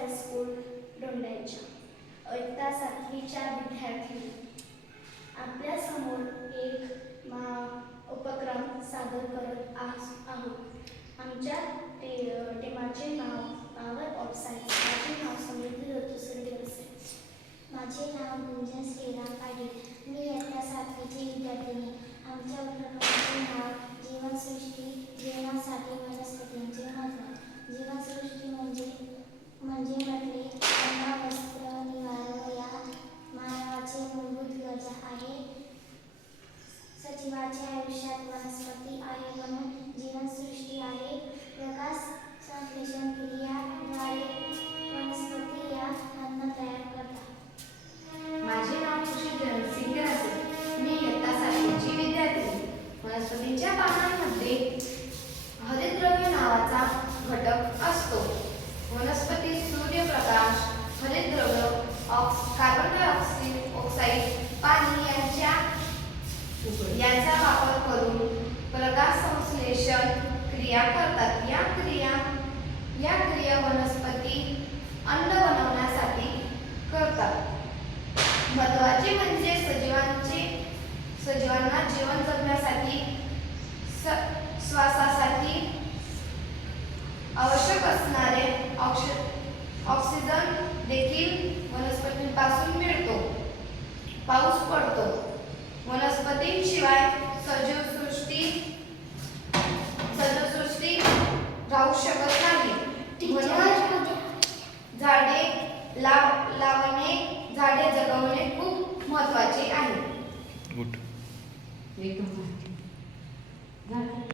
High school दोंडाईच्या इयत्ता 7वीच्या विद्यार्थी आपल्या समोर एक उपक्रम सादर करत आहोत. आमच्या टीमाचे नाव पॉवर ऑफ सायन्स. माझे नाव समृद्धी ऋतुश्री वसे. माझे नाव गुंजन श्रीराम पाटील. मी इयत्ता 7वीची विद्यार्थिनी. आमच्या उपक्रमाचे नाव जीवनसृष्टी. जीवनासाठी वनस्पतींचे महत्त्व. जीवनसृष्टी म्हणजे म्हटले अन्न, वस्त्र, निवारा या मानवाची मूलभूत गरजा आहे. सजीवाच्या आयुष्यात वनस्पती आहे म्हणून जीवनसृष्टी आहे. प्रकाश संश्लेषण क्रियाद्वारे वनस्पती या अन्न तयार करतात. माझे नाव सिंग रासे. मी इयत्ता 7वीची विद्यार्थिनी. वनस्पतींच्या पानांमध्ये हरितद्रव्य नावाचा घटक असतो. वनस्पती सूर्यप्रकाश, हरितद्रव्य, कार्बन डायऑक्साईड, पाणी यांचा वापर करून प्रकाश संश्लेषण क्रिया करतात. या क्रिया वनस्पती अन्न बनवण्यासाठी करतात. महत्त्वाचे म्हणजे सजीवांना जीवन जगण्यासाठी श्वासासाठी आवश्यक असणारे ऑक्सिजन देखील वनस्पतींपासून मिळतो. पाऊस पडतो. वनस्पतींशिवाय सजीवसृष्टी राहू शकत नाही. झाडे लावणे, झाडे जगवणे खूप महत्त्वाचे आहे.